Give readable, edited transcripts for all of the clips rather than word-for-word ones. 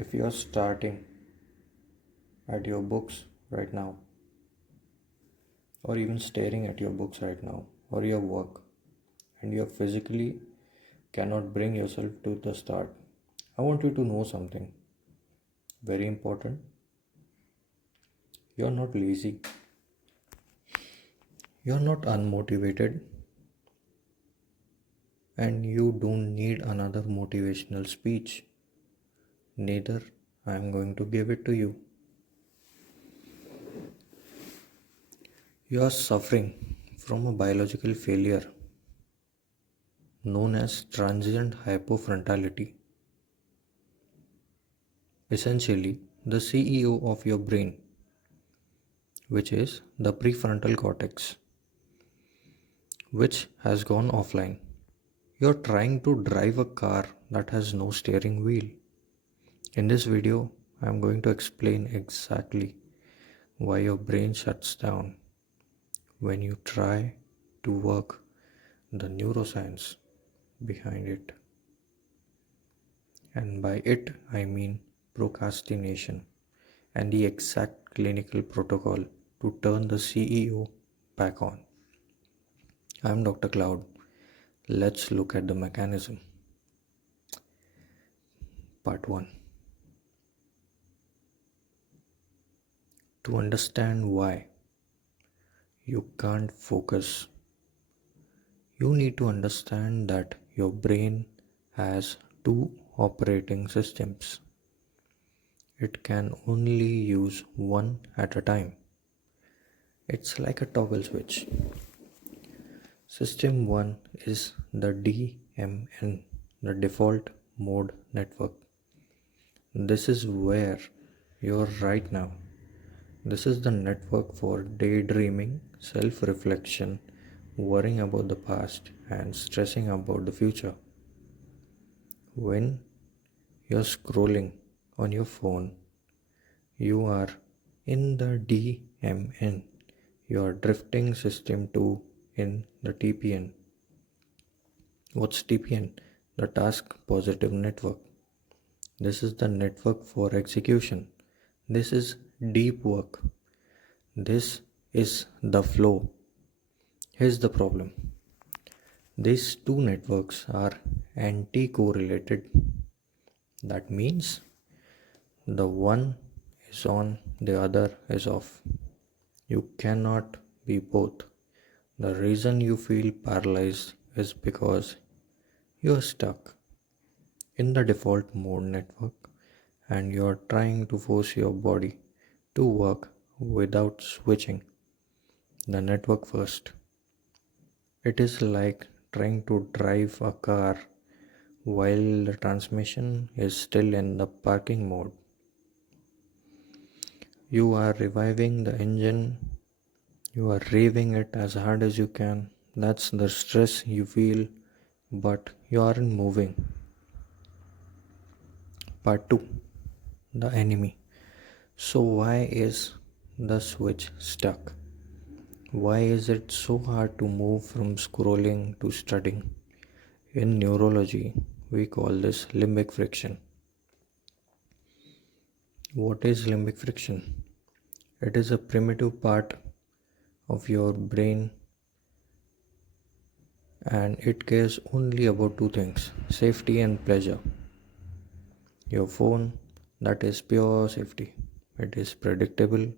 If you're starting at your books right now, or even staring at your books right now, or your work, and you physically cannot bring yourself to the start, I want you to know something very important. You're not lazy, you're not unmotivated, and you don't need another motivational speech. Neither I am going to give it to you. You are suffering from a biological failure known as transient hypofrontality. Essentially, the CEO of your brain, which is the prefrontal cortex, which has gone offline. You're trying to drive a car that has no steering wheel. In this video, I'm going to explain exactly why your brain shuts down when you try to work the neuroscience behind it. And by it, I mean procrastination and the exact clinical protocol to turn the CEO back on. I'm Dr. Cloud. Let's look at the mechanism. Part 1. To understand why you can't focus, you need to understand that your brain has two operating systems. It can only use one at a time. It's like a toggle switch. System 1 is the DMN, the default mode network. This is where you're right now. This is the network for daydreaming, self-reflection, worrying about the past, and stressing about the future. When you're scrolling on your phone, you are in the DMN. You are drifting system 2 in the TPN. What's TPN? The task positive network. This is the network for execution. This is deep work. This is the flow. Here's the problem. These two networks are anti-correlated. That means the one is on, the other is off. You cannot be both. The reason you feel paralyzed is because you are stuck in the default mode network and you are trying to force your body to work without switching the network first. It is like trying to drive a car while the transmission is still in the parking mode. You are reviving the engine, you are revving it as hard as you can. That's the stress you feel, but you aren't moving. Part 2. The enemy. So why is the switch stuck? Why is it so hard to move from scrolling to studying? In neurology, we call this limbic friction. What is limbic friction? It is a primitive part of your brain and it cares only about two things: safety and pleasure. Your phone, that is pure safety. It is predictable.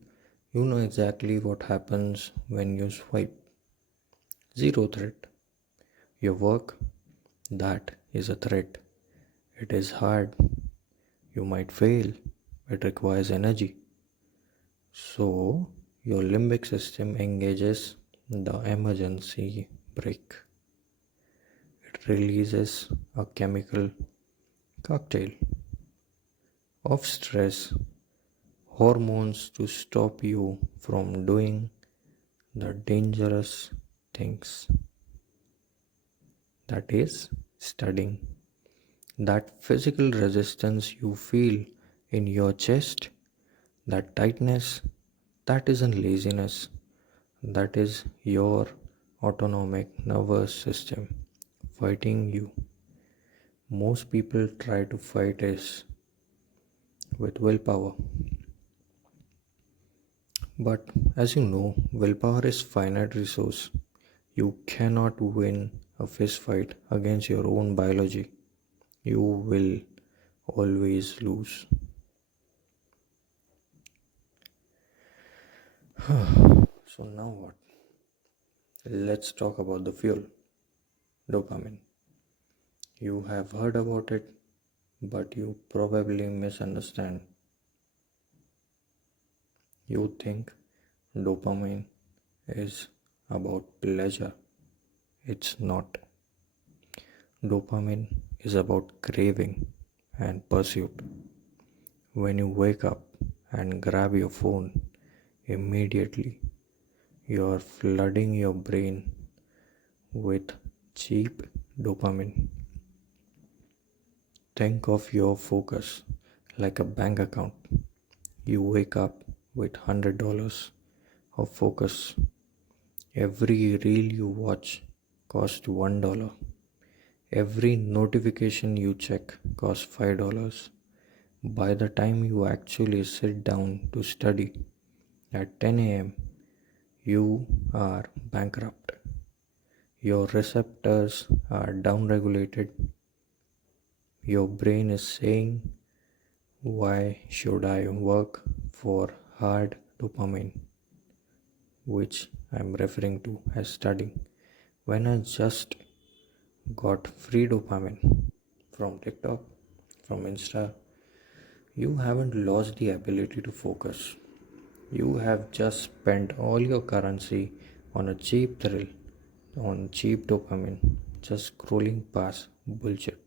You know exactly what happens when you swipe. Zero threat. Your work, that is a threat. It is hard. You might fail. It requires energy. So, your limbic system engages the emergency brake. It releases a chemical cocktail of stress hormones to stop you from doing the dangerous things. That is studying. That physical resistance you feel in your chest, that tightness, that isn't laziness. That is your autonomic nervous system fighting you. Most people try to fight it with willpower. But as you know, willpower is finite resource. You cannot win a fist fight against your own biology. You will always lose. So now what? Let's talk about the fuel, dopamine. You have heard about it, but you probably misunderstand. You think dopamine is about pleasure. It's not. Dopamine is about craving and pursuit. When you wake up and grab your phone, immediately you are flooding your brain with cheap dopamine. Think of your focus like a bank account. You wake up with $100 of focus. Every reel you watch costs $1. Every notification you check costs $5. By the time you actually sit down to study at 10 a.m., you are bankrupt. Your receptors are downregulated. Your brain is saying, why should I work for hard dopamine, which I'm referring to as studying, when I just got free dopamine from TikTok, from Insta? You haven't lost the ability to focus. You have just spent all your currency on a cheap thrill, on cheap dopamine, just scrolling past bullshit.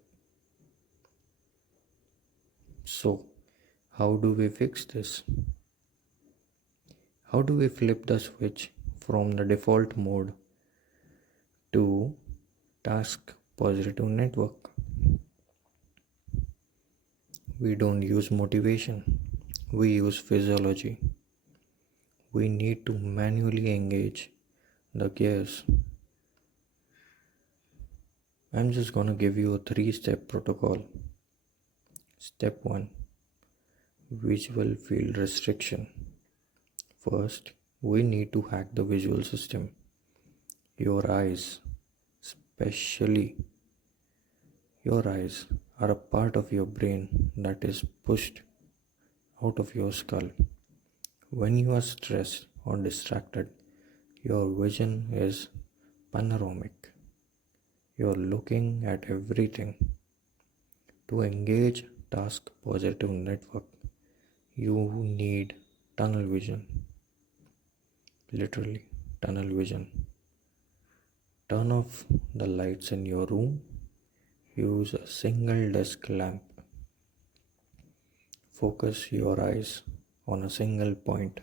So, how do we fix this? How do we flip the switch from the default mode to task positive network? We don't use motivation, we use physiology. We need to manually engage the gears. I'm just gonna give you a 3-step protocol. Step 1, visual field restriction. First, we need to hack the visual system. Your eyes, especially your eyes, are a part of your brain that is pushed out of your skull. When you are stressed or distracted, your vision is panoramic. You're looking at everything. To engage task positive network, you need tunnel vision. Literally, tunnel vision. Turn off the lights in your room. Use a single desk lamp. Focus your eyes on a single point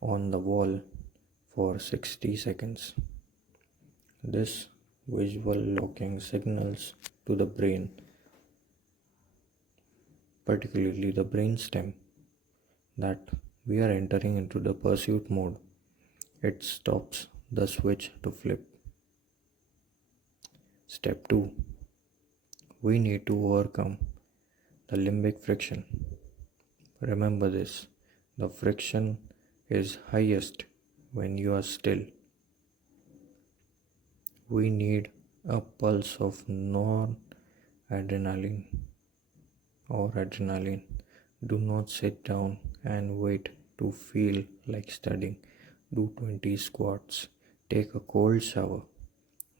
on the wall for 60 seconds. This visual locking signals to the brain, particularly the brainstem, that we are entering into the pursuit mode. It stops the switch to flip. Step 2. We need to overcome the limbic friction. Remember this, the friction is highest when you are still. We need a pulse of non-adrenaline or adrenaline. Do not sit down and wait to feel like studying. Do 20 squats. Take a cold shower.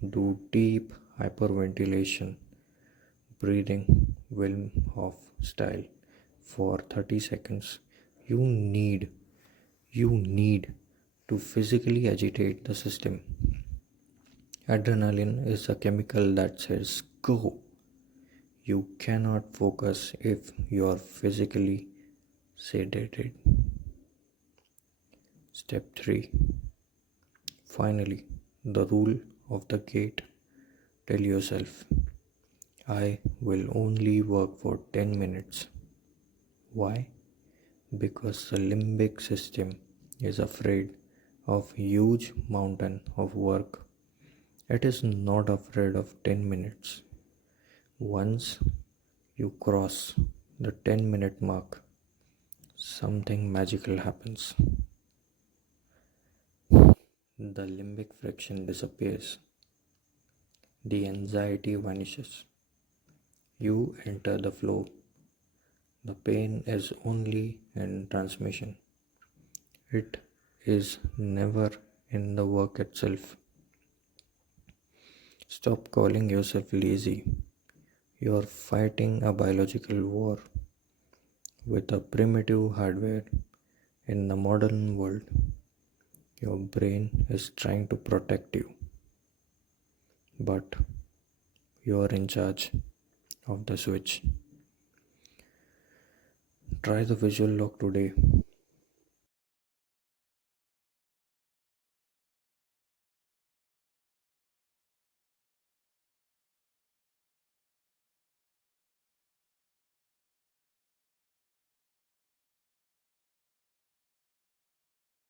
Do deep hyperventilation breathing, Wim Hof style, for 30 seconds. You need to physically agitate the system. Adrenaline is a chemical that says go. You cannot focus if you are physically sedated. Step 3. Finally, the rule of the gate. Tell yourself, I will only work for 10 minutes. Why? Because the limbic system is afraid of huge mountain of work. It is not afraid of 10 minutes. Once you cross the 10-minute mark, something magical happens. The limbic friction disappears, the anxiety vanishes. You enter the flow. The pain is only in transmission, it is never in the work itself. Stop calling yourself lazy. You are fighting a biological war with a primitive hardware in the modern world. Your brain is trying to protect you, but you are in charge of the switch. Try the visual lock today.